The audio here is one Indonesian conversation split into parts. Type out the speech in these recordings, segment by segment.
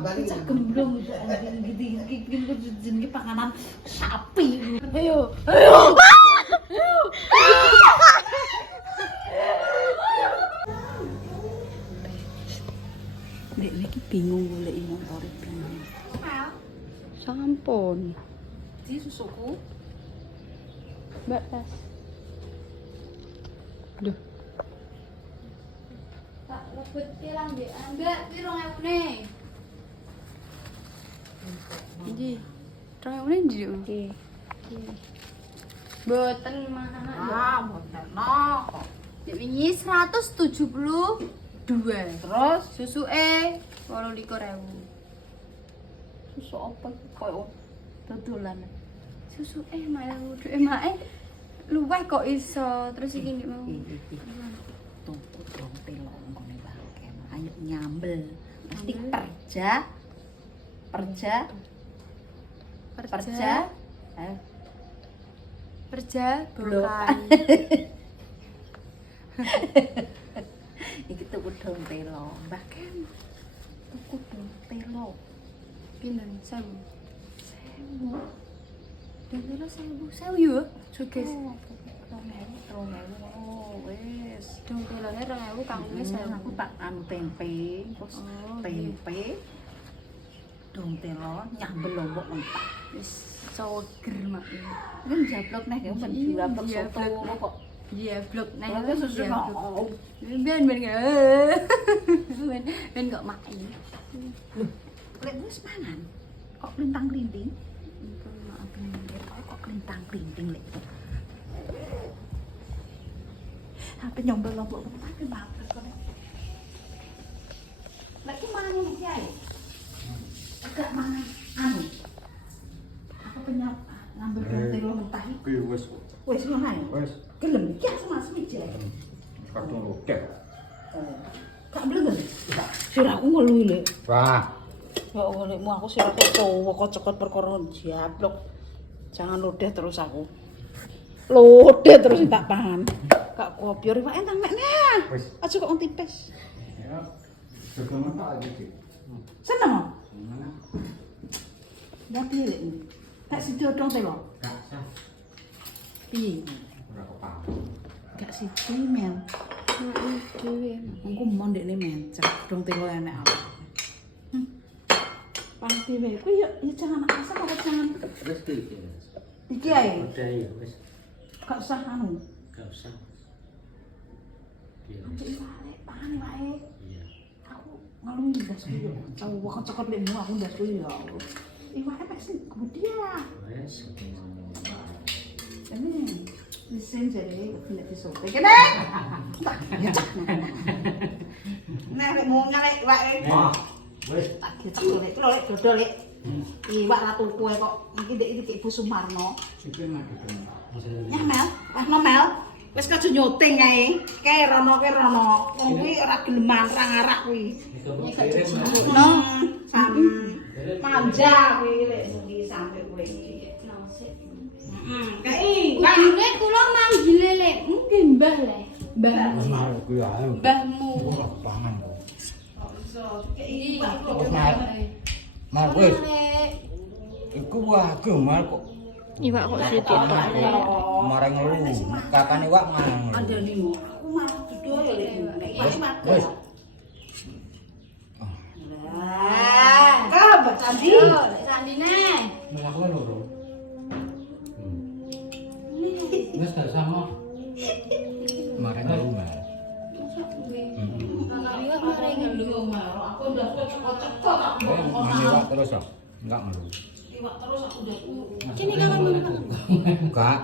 Cak gemblong udah gitu jenenge panganan sapi. Ayo. Dek iki bingung goleki motor bingung. Sampun. Di susuku. Mbak Tas. Aduh. Tak lebet pirang Mbak. Mbak pirang eune. Iki. 2000 ndi? Nggih. Mboten mana. Mboten no. Dek wingi 172. Terus Susuke 28.000. susu apa koyo dodolan. Susuke mae luweh kok iso. Terus iki ndek mau. Tumpuk dong telo ngene bangke. Ayo nyambel. Mesti perja. Ayo. Perja Blok. bokai. Iki tuku dong telo. Mbak Ken. Tuku dong telo. Pinten? 1000. 1000. Dan telo 1000 yo. Suges. Wes. Dong telone 2000 kangge 1000. Aku tak anu tempe, terus Oh, tempe. Dong telo nyambel lombok mentah. Wis seger mak. Kan jablok nek yo ben Iya, jablok soto blok. kok. Iya, blok nek Blok susu iya, kok. blok. Ben ben kok maki. Lek wis mangan. Kok lintang-linting? Maaf Kok lintang-linting lek. Apa nyombel lombok mentah ki bagus kok. Lek ki mangan iki ae. Agak mangan anu. Apa penyap ngambil telo mentah iki? Kuwi wis Wis ngono ae. wis Gelem iki Mas meja. kadung roket. Gak blenger. Sirahku ngelu lek. Wah, Ya Allah, lekmu aku sirahku cowok kok cekot perkara jablok. Jangan lodeh terus aku. Lodeh terus tak pangan. Gak kopior Pak entang nek nah. wis. Aja kok tipes. Ya. Sekolah tak iki. Seneng. Ya piye lek ini? Tak sida dong telo. Gak sah. Piye? Ora kepang. Gak sida mel. dhewe. Engko mon ndekne mencet dong telo enek apa. Pang dhewe kuwi ya jangan asal apa jangan Wis iki. iki ae. Udah ya wis. Gak usah anu. Gak usah. Iya. Cek balik pangan wae. Iya. Aku ngalung ndas kuwi yo. Cowok kecekot lekmu aku ndas kuwi yo. Iwake mek sing gede ya. Wis. Ini mesin jadi tidak disote. Kene. Ya cak. Nek lek mau nyalek wae. Wah, wis. Tak gecek lek lho lek dodol lek. Iwak ra tuku kok. Iki ndek iki Bu Sumarno. Iki nek Ya Mel, Mel. Wis kajo nyuting ae. Kae rono. Wong kuwi ora geleman ra ngarak kuwi. No, sam manja kuwi lek sendi sampe kuwi. Kai, Wangune kula manggile lek mungkin Mbah le. Mbah. Mar kuwi ae. Mbahmu. Pangan. Iya. Mar wis. Iku wae mar kok. Iwak kok sithik tok. Marang ngelu. Kapan iwak mangan. ada limo. Aku mau duduk ya lek. Nek makan. Wis. Lah, kau bercandi. Yo, lek sandine. Melaku loro. Wis gak sama. Marang ngelu. Iwak mari ngelu. Aku udah cocok-cocok aku. Mangan iwak terus kok. Enggak ngelu. Iwak terus aku udah. Kene kan Enggak.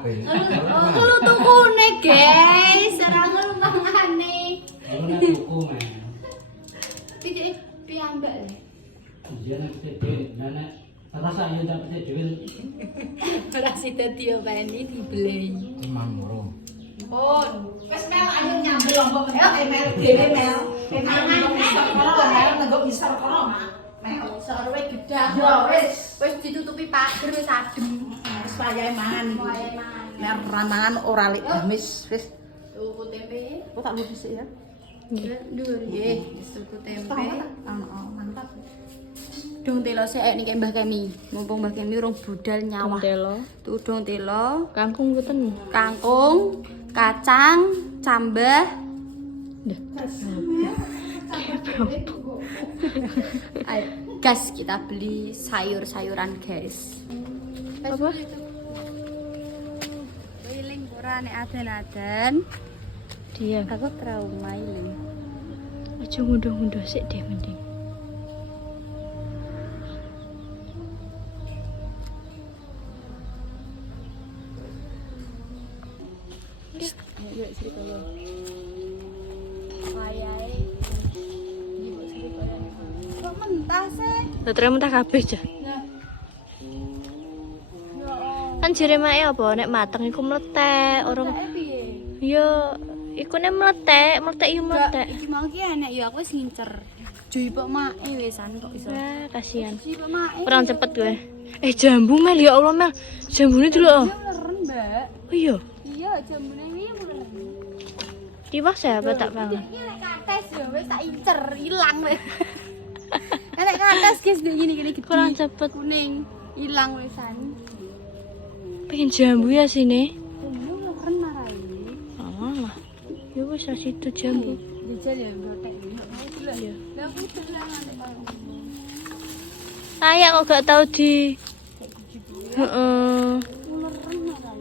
Kalau tukune guys, serang mangane. Ora tuku men. Tidak piyambak le. Iya nek dhewe nek rasa yo ndak bisa dhewe. Ora sida diopeni dibeli. Imam murung. Pun. Wes Mel ayo nyambel lombok Mel dhewe Mel. Mangan Mel nggo misal kono mak. Mel Sarwe gedang. ya wis. Wis ditutupi pager wis adem. Wis wayahe mangan iki. Wayahe mangan. Nek ramangan ora lek gamis wis. Tuku tempe. Aku tak luwih dhisik ya. Dhuwur nggih, tuku tempe. Mantap. Dong telo sik niki Mbah Kemi. Mumpung Mbah Kemi urung budal nyawah. Telo. Tudung telo, Kangkung boten. kangkung, kacang, cambah. Ayo, gas kita beli sayur-sayuran, guys. Apa? Wiling ora nek adan-adan. Dia. Aku trauma ini. Aja ngunduh-ngunduh sik deh mending. Ayo cerita lo. Wayahe. Ibu cerita ya. Kok mentah sih? Baterai mentah kabeh aja. Nah. Kan jere mae apa nek mateng iku meletek, orang piye? yo iku nek meletek yo meletek. Iki mau ki enek ya aku wis ngincer. Jui pok mae wisan kok iso. Wah, kasihan. Jui pok mae. Kurang cepet gue. Jambu Mel ya Allah Mel. Jambune dulu. Iya leren, Mbak. Oh iya. Iya, jambune iki leren. Tiwas ya apa tak pangan? Iki nek kates ya wis tak incer, ilang wis. Nek kates guys gini gede. Kurang cepet. Kuning, ilang wisan. Pengen jambu ya sini. Iya leren marai. Alah. Ya wis situ jambu. Dijal ya botek. Iya. Lah putus lah nanti kalau. Saya kok gak tahu di. Heeh. Leren marai.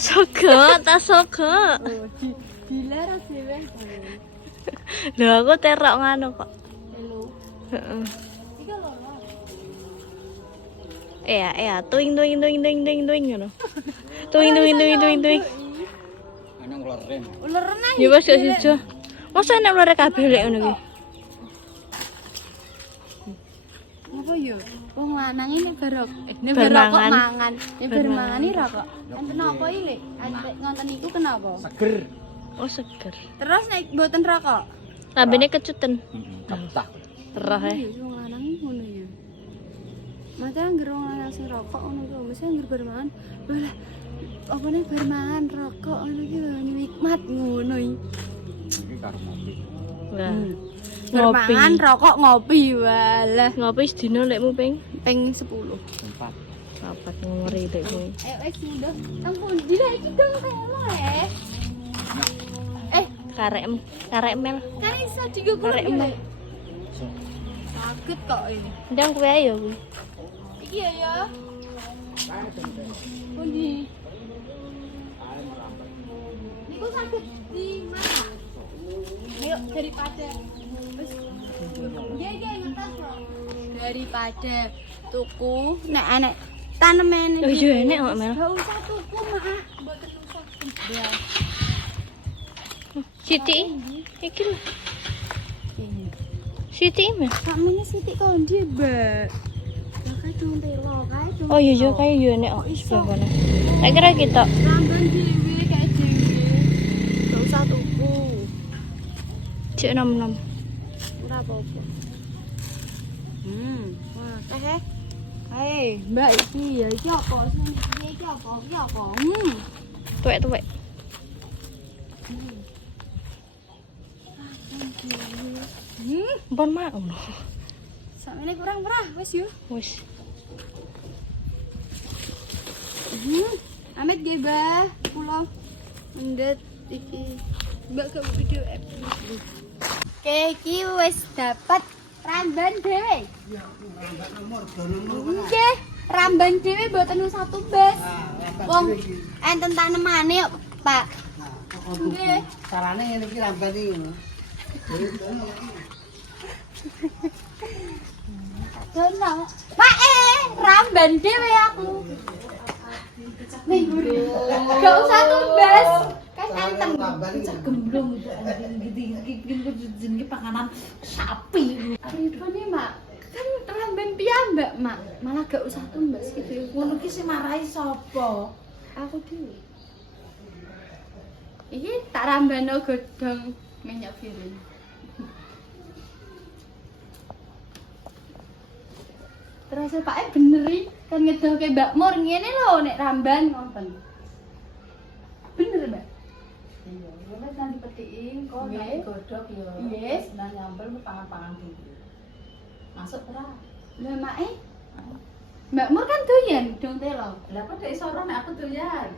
Sogrok. Tak sogo. Dilar dhewe. Lho aku terok ngono kok. Halo. Heeh. Iki loro. Tuing ngono. Tuing. Ana ngleren. Leren ae. Ya wis gak sijo. Masa nek lore kabeh lek ngono ki. Apa yo? Wong lanang ini barok. Nek Bar barok mangan. mangan. Nek bar mangan iki rokok. Enten apa iki, Lek? Nek ngonten iku kenapa? Seger. Oh seger. Terus nek mboten rokok. Lambene kecuten. Kentah. Terah Iya, wong lanang iki ngono ya. Mate anggere wong lanang sing rokok ngono ku, mesti anggere bar mangan. Lah, apa nek bar mangan rokok ngono ki lho nikmat ngono iki. Iki karo ngopi. Lah. Bar Ngopi. mangan rokok ngopi walah Ngopi sedina lekmu ping ping 10. 4. papat ngori lek kowe. Wis mudah. Nang pundi lah iki dong telo Karek Mel. Kan iso diguguruk Karek ya. Mel. Sakit kok ini. Ndang kowe ayo kuwi. Iki ya. Pundi? Niku sakit di mana? Ayo daripada wis iya ngetes loh. Daripada tuku nek anek tanemen Oh iya enek kok Mel. Gak usah tuku mah, mboten usah. Belas. Siti. Iki lho. Siti Mel. Sakmene Siti kondi, Mbak. Lah kae dong telo, kae dong. Oh iya yo kae yo enek kok sebelah kono. Tak kira kita. Ramban dhewe kae dhewe. Gak usah tuku. Cek nom-nom. Ora apa-apa. Wah, teh. Hai, Mbak iki ya iki apa? Sing iki apa? Iki apa? Tuwek-tuwek. Pon mau. Sakmene kurang murah wis yo. Wis. Amit ge, Mbah. Kula ndet iki. Mbak ke video app. Oke, iki wis dapat ramban dhewe. Iya, ramban nomor nggih, ramban dhewe mboten usah tumbas. Wong enten tanemane kok, Pak. Nggih. Carane ngene iki ramban iki. Dono. Pak ramban dhewe aku. Gak usah tumbas. Kan enten. Gemblong itu jenenge panganan sapi. Ribane, Mak. Kan ramban piyambak, Mak. Malah gak usah tumbas gitu. Ngono ki sing marahi sapa? Aku dhewe. Iki tak rambano godhong minyak virin. Terus Pak bener iki kan ngedohke Mbak Mur ngene lho nek ramban ngoten. Iya, wis nanti petikin kok nanti godhog ya. Yes. Nang nyambel pangan-pangan dulu. Masuk ora? Lah mak Mbak Mur kan doyan dong telo. Lah kok dek iso ora nek aku doyan.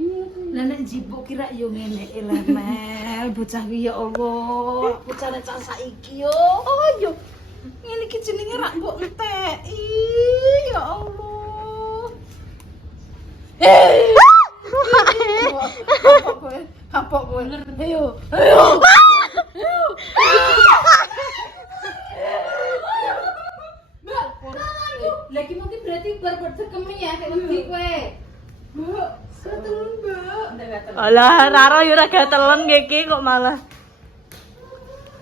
Iya. Lah nek jipuk kira yo ngene lah Mel, bocah ki ya Allah. Bocah nek cah saiki yo. Oh yo. Ngene iki jenenge rak mbok enteki. Ya Allah. Apa kowe? Ayo. Ayo. Lagi mungkin berarti bercekemi ya kayak mesti kowe. Mbak, setelun Mbak. Alah, Raro yo ora gatelan iki kok malah.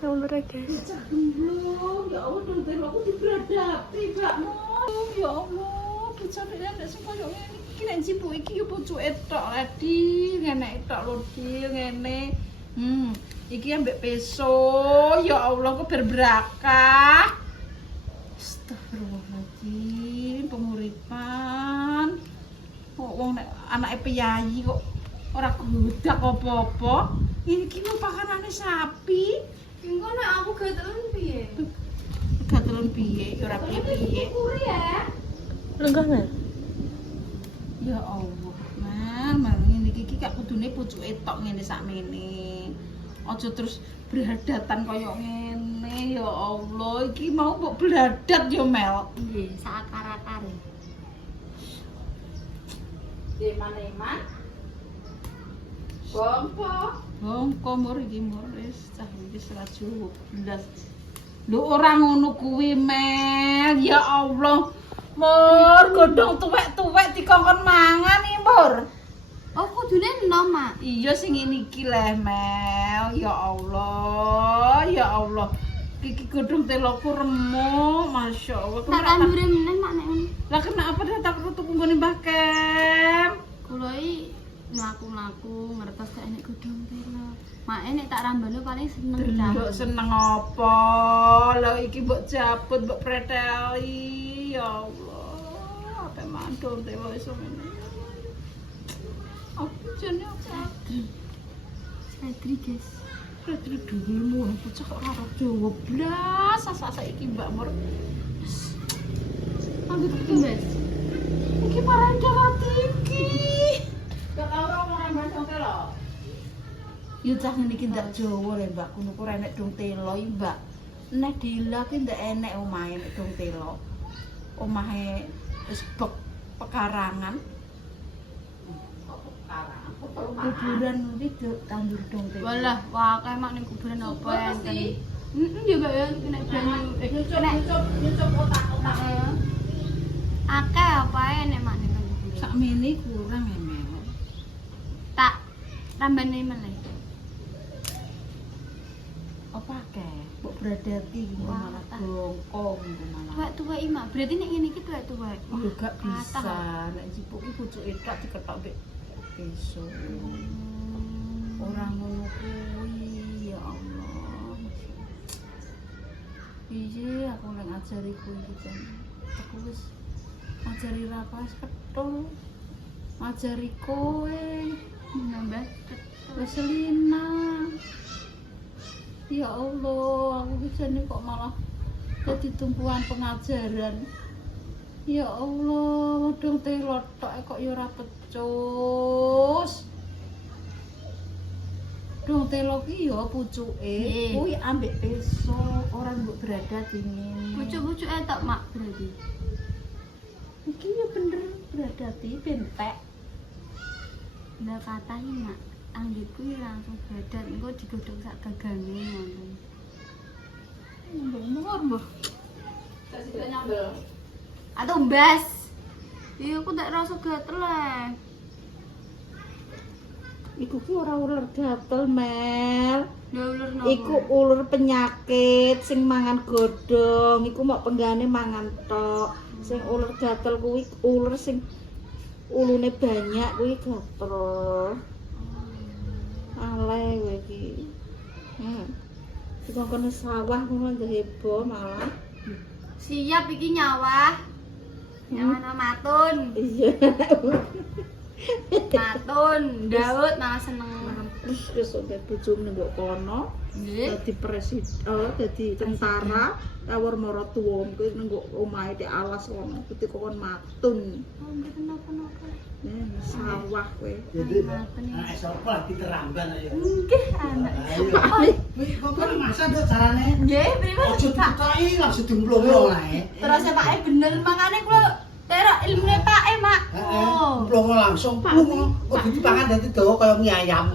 Ya Allah, guys. Belum, ya Allah dong teh aku diberadapi, Mbak Mom. Ya Allah, bocah nek sing koyo ngene iki nek cipu iki yo pucuke tok Ladi, ngene tok lho Di, ngene. Iki ambek peso, ya Allah kok berberkah. Astagfirullahaladzim, penguripan. Kok wong nek anake piyayi kok ora gudak apa-apa. Ini ki pakanane sapi. Engko nek aku gatelan piye? Gatelan piye? Ora piye-piye. Kuri ya. Lenggah, Mel. Ya Allah, Mal ngene iki gak kudune pucuke tok ngene sakmene. Aja terus beradatan kaya ngene, ya Allah. Iki mau mbok beladat ya, Mel. Nggih, saakar-akare. Di mana-mana? Bongko mur iki mur wis cah iki ora cukup blas. Lho ora ngono kuwi, Mel. Ya Allah. Mur godhong tuwek-tuwek dikongkon mangan iki, Mur. Oh, kudune enom, Mak. Iya sing ngene iki leh, Mel. Ya Allah, ya Allah. Iki godhong teloku remuk, Masya Allah. Tak tandure meneh, Mak nek ngono. Lah kenapa dah tak tuku nggone Mbah Kem? Kula iki mlaku-mlaku ngertos gak enek godhong telo. Mak nek tak rambane paling seneng cah. Mbok seneng apa? Lah iki mbok jabut, mbok preteli. Ya Allah, apa mantul telo iso ngene. Aku jane apa? Sadri, guys. Retri dulu aku cek ora Jawa blas asa iki Mbak Mur. Ambil iki, Mas. Iki parah darah tinggi. Gak tau ora mbak telo. Yo cah ngene iki ndak Jawa le Mbak, kuno ora enek dong telo iki, Mbak. Nek Dila ki ndak enek omahe nek dong telo. Omahe wis pekarangan. Kuburan iki tandur dong telo. Walah, wae mak ning kuburan apa enten. Ya Mbak ya nek banyu Nyucup otak-otak. akeh apa nek mak ning kuburan. Sakmene kurang ya, Mel. Tak rambane meneh. Apa akeh? Mbok beradati malah bongkong malah. Tuwek-tuwek iki mak, berarti nek ngene iki tuwek-tuwek. Yo gak bisa, nek jipuk iki pucuke tok diketok mbek peso. Ora ngono kuwi, ya Allah. Iya, aku lek ngajari kuwi iki jan. Aku wis ngajari rapas ketul. Ngajari kowe Nambah wis Lina. Ya Allah, aku iki jane kok malah dadi tumpuan pengajaran. Ya Allah, dong telo tok kok ya ora pecus. Dong telo ki ya pucuke kuwi ambek peso, ora mbok beradat ini. pucuk-pucuke tok mak berarti. Iki ya bener beradati bentek. Lah katahi mak, anggitku langsung badan engko digodhog sak gagange ngono. Mbok mbok. Tak sida nyambel. Atau mbas. Iya aku tak rasa gatel lah. Iku ki ora ular gatel, Mel. Ya ulur nopo? Iku ulur penyakit sing mangan godhong, iku mok penggane mangan tok. Sing ulur gatel kuwi ulur sing ulune banyak kuwi gatel. Ale kowe iki. Dikongkon sawah ngono nggih heboh malah. Siap iki nyawa. Nyawa matun. Iya. Matun, Daud malah seneng. Terus wis sampe bojone mbok kono. Nggih. Dadi presiden, dadi tentara, tawur maratuwa kuwi nang omahe di alas kono. Ketika kon matun. Oh, mboten napa-napa. Sawah kowe. Jadi, anak sapa pinter ramban ayo. Nggih, anak. Wih, kok masa nduk carane? Nggih, pripun? Ojo ditoki langsung dimplung ae. Terus Pak bener mangane kula terok ilmune Pak Mak. Oh. Plongo langsung plung. Kok dipangan dadi dawa kaya mie ayam.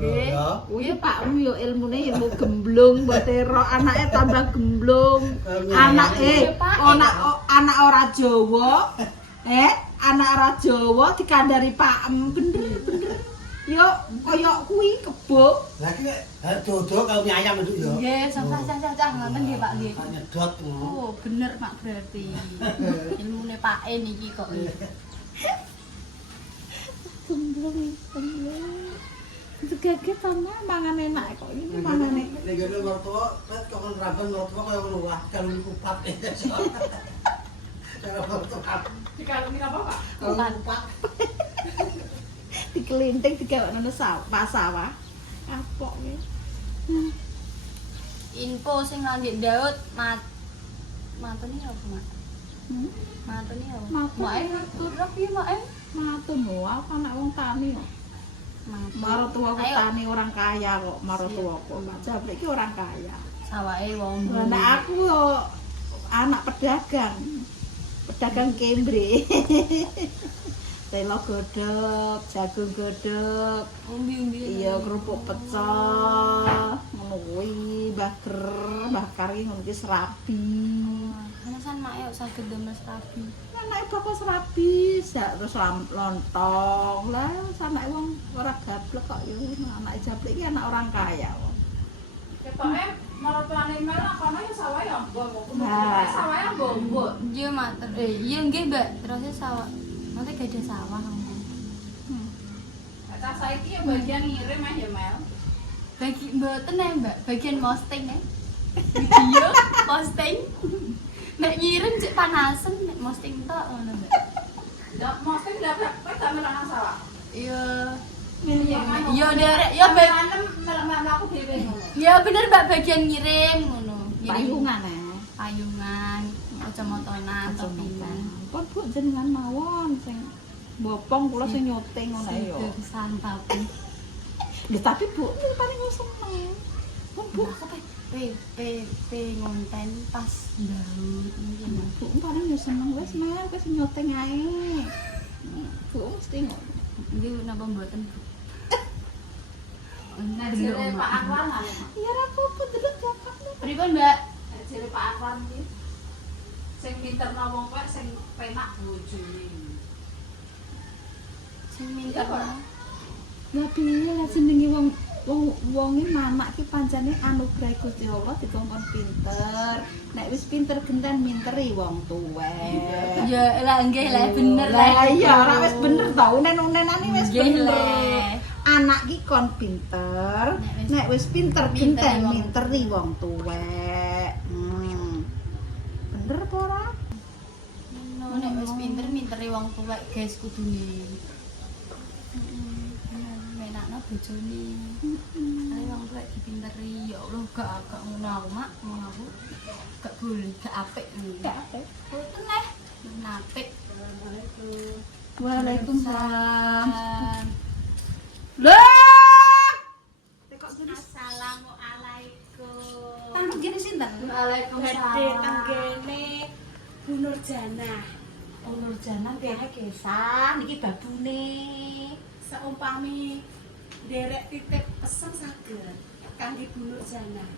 Nggih. Ya. Kuwi pakmu yo ilmune ilmu gemblung, mbok terok anake tambah gemblung. Anake anak ora Jawa. Anak ora Jawa dikandari pakem bener. Yo kaya kuwi kebo. Lah iki dodo kaya mie ayam itu ya. Nggih, sah-sah ngoten nggih Pak nggih. Kok nyedot ngono. Oh, bener Mak berarti. Ilmune Pak niki kok. Gemblung. Segage sama mangan enak kok ini mangane. Nek ngene mertua, pet kok ramban mertua kaya ngono wah kalung kupat. Cara mertua. Dikalungin apa, Pak? Kupat. Dikelinting digawakno sawah. Kapok ya. Info sing lanjut Daud matune apa Mak? Matune apa? Mak turap piye Mak? Matun wae anak wong tani kok. Marotua kok tani orang kaya kok, marotua kok. Mbak Jabrik iki orang kaya. Sawake wong. Anak aku yo anak pedagang. Pedagang kembre. Telo godhog, jagung godhog. Umbi-umbi. Iya kerupuk pecel. Ngono kuwi, mbah kar iki ngono ki serabi. Hanesan Mak yo saged damel serabi. Anake bapak serabi, terus lontong. Lah sampe wong ora gablek kok ya anake Jabrik iki anak orang kaya kok. Ketoke maratuane mel kono ya sawah ya mbok. Nah. Sawah ya mbok. Iya Mak. Iya nggih Mbak. Terus sawah. Nanti gak ada sawah kamu. Cah saiki ya bagian ngirim aja Mel. Bagi mboten ya Mbak, bagian posting ya. Video posting. Nek ngirim cek panasen, nek posting tok ngono Mbak. Ndak mesti ndak kowe gak melanang sawah. Iya. Iya, Iya derek, ya Mbak. melaku dhewe ngono. Ya bener Mbak bagian ngirim ngono. Payungan Payungan, kacamata atau pinan. Pun Bu jenengan mawon sing bopong kula sing nyuting ngono ya. Santap. Lho tapi Bu ini paling seneng. Pun Bu P ngonten pas Daud iki Mbak. Bu paling yo seneng wis mel wis nyuting ae. Bu mesti ngono. Nggih napa mboten Bu? Nah, jere Pak Anwar ngene. Ya ora apa-apa delok bapak. Pripun Mbak? Jere Pak Anwar iki sing minterno wong kowe sing penak bojone. Sing minta Lah piye lah jenenge wong mamak ki pancene anugrah Gusti Allah dikongkon pinter. Nek wis pinter genten minteri wong tuwek. Ya lah nggih lah bener Lah iya ora wis bener to unen-unenane wis Nggih, bener. Le. Anak ki kon pinter, nek wis pinter genten minteri wong tuwek. Bener apa ora? Nek wis pinter minteri wong tuwek guys kudune. Menakno bojone. Ayo wong tuwek dipinteri ya Allah gak ngono aku Mak, ngono aku. Gak boleh, gak apik. Gak apik. Boten neh. Apik. Waalaikumsalam. Lah. Assalamualaikum. Tanggung gini sinten? Gede Tanggene Bu Nurjana. Bu Nurjana dene kesan iki babune. Seumpami derek titip pesen saged kangge Bu Nurjana.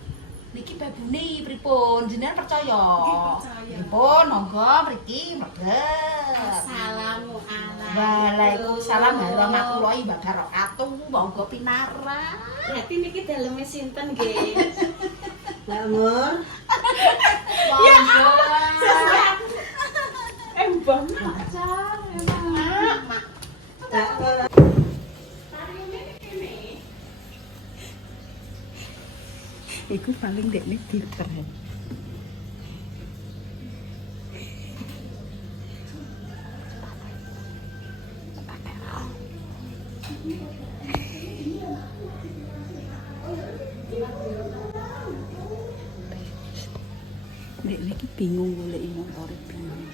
Niki babune pripun? Jenengan percaya? Nggih percaya. Nipun monggo mriki mlebet. Assalamualaikum. Waalaikumsalam warahmatullahi wabarakatuh. Monggo pinarak. Berarti niki daleme sinten nggih? Lamur. Ya Embang. Iku paling dekne dikeren. bingung goleki montore bingung.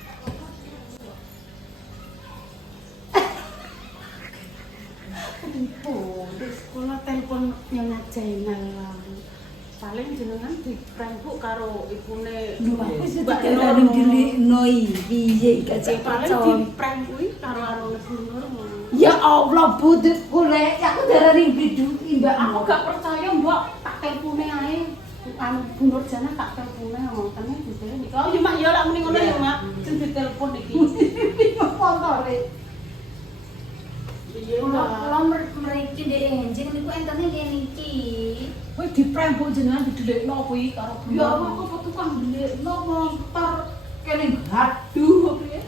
Di sekolah telepon yang channel paling jenengan di prank Bu karo ibune Mbak Nur diliknoi piye Cek paling di prank kuwi karo arone Bu Nur. Ya Allah Bu golek aku darani biduki Mbak. Aku gak percaya Mbak tak telepone ae. Anu Bu Nur jana tak telepone ngoten iki. Oh ya Mak ya lak muni ngono ya Mak. Sing ditelepon iki. Montore. Iya Kalau mriki ndek enjing niku entene kene iki. Kowe di prank Bu jenengan didelekno kuwi karo Bu. Ya apa tukang delekno motor kene gaduh piye.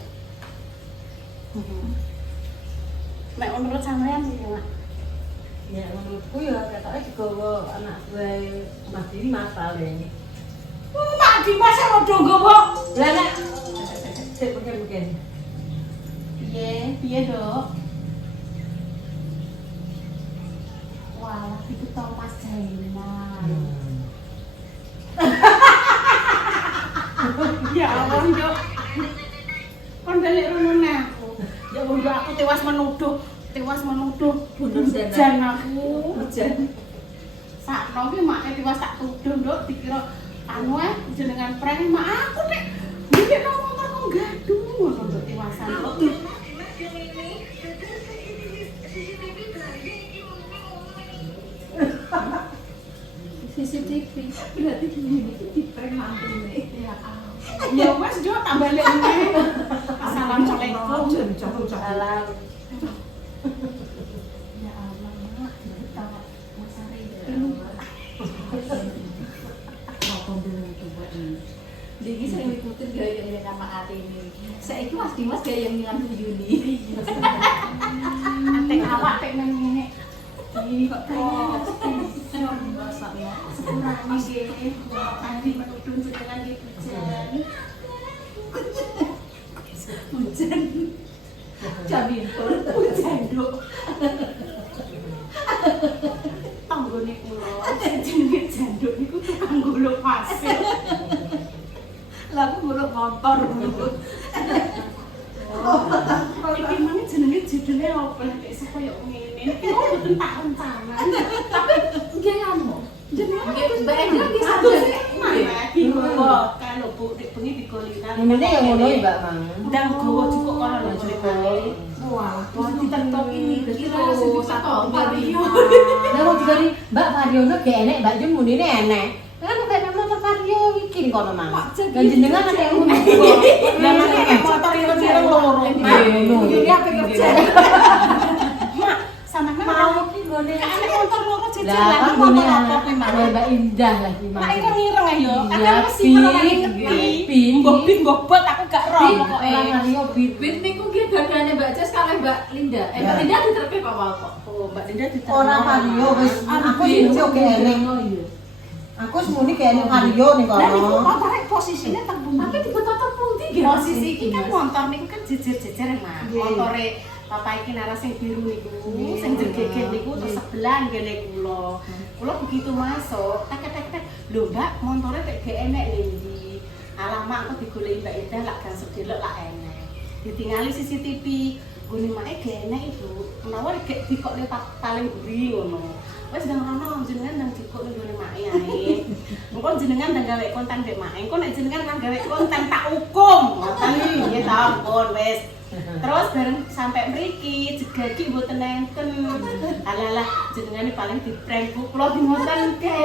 Nek menurut sampean piye, Mak? Ya menurutku ya ketoke digawa anak gue Mas Dimas paling. Mak Dimas e padha nggawa. Lah nek sik mungkin. Piye, Dok? Wah, itu tau Mas Jainal. Ya Allah, Dok. Kon balik rono aku. Ya bondo aku tewas menuduh bunuh jan aku. Jan. Sakno ki make tewas tak tuduh, Dok, dikira anu jenengan prank mak aku nek ndek motor kok gaduh ngono Dok tewasan. CCTV berarti ini di prank mantune. Ya Mas Jo tak balik meneh. Assalamualaikum. Salam. Ya Allah, Mak, tahu Mas Ari. Jadi saya ngikutin gaya-gaya nama Ati ini. Saiki Mas Dimas gaya yang ngilang Yuni. Tek awak tek nang ngene. Iki kok spesial rasanya. Sepurane nggih. Andi menuduh jenengan nggih hujan. Jamin pun hujan, Dok. Tanggone kula jenenge janduk niku tukang golek pasir. Lah aku golek motor ngono. Iki mana jenenge judulnya apa nek supaya ngene. Iki mboten tak rencana. Tapi nggih anu. Jenenge Mbak Enda nggih sadar. Kalau Bu nek bengi digolinan. Ngene ya ngono Mbak Mang. Ndang gowo cukup karo lho ceritane. Wah, ditentok ini kira satu Vario. Lah kok digari Mbak Variono ge enek Mbak Jun munine enek. Kan kok motor Vario iki kono Mang. Lah jenengan ada yang ngono. Lah nek motor ireng-ireng loro. Ini apa kerja? Mak, sampean mau ki gone. Nek motor loro Lah jejer kan lah ngene motor apa kuwi Mak. Mbak Indah lagi Mang. Mak ireng-ireng ayo. Iya, Kan mesti ora Bin. ngerti. Mbok bot aku gak roh pokoke. Orang Mario Bin. Bit niku nggih dadane Mbak Jas kali Mbak Linda. Mbak Linda diterke kok awal kok. Oh, Mbak Dinda diterima. Ora Vario wis aku sing ge enek. Aku semuni ge enek Vario ning Lah niku kono. motor posisine teng bumi. Tapi dibetot pundi nggih Posisi iki kan motor niku kan jejer-jejer Mas. Motore Bapak iki naras sing biru niku, sing jegeget niku terus sebelah ngene kula. Kula begitu masuk, tek-tek-tek. Lho Mbak, montore tek ge enek ndi? Alamak aku digoleki Mbak Indah lak gang sedelok lak enek. Ditingali CCTV, gone mae ge enek Ibu. Menawa gek dikokne paling buri ngono. Wis ndang rono jenengan ndang dikok ning gone mae ae. Engko jenengan ndang gawe konten mbek mae. Engko nek jenengan nang gawe konten tak hukum. Ngoten nggih ta ampun wis. Terus bareng sampai mriki jegaki mboten nenten. Alalah jenengane paling di prank Bu. Kula dingoten ke.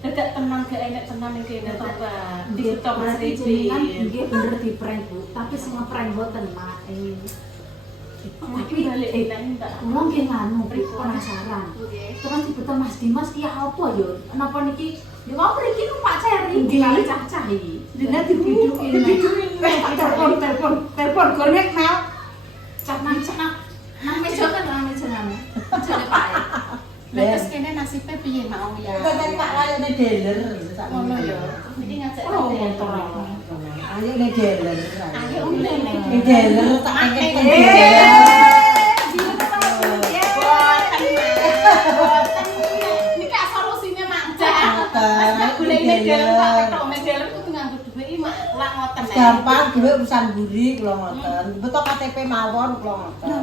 Dadak tenang gak enek tenan ning kene to, Mbak. Dibetok Mas Ribi. nggih bener di prank Bu, tapi sing ngeprank mboten Mak. Tapi balik nang Mbak. Kula nggih nganu penasaran. Terus dibetul Mas Dimas ki apa yo? Napa niki? Yo kok mriki numpak seri nggih cah-cah iki. Dina dibiduki. Telepon golek Mel. Cak nang meja kan nang meja nang. Jane Pak. Lah terus kene nasibe piye mau ya? Kan tak kayane dealer Ngono ya. Iki ngajak motor. Ayo nek dealer. Ayo ngene. Nek dealer tak angkat Ini kan solusinya manja. Mas golek dealer tak ketok dealer kudu nganggo duit mak ngoten. Gampang dhewe urusan mburi kula ngoten. Beto KTP mawon kula ngoten.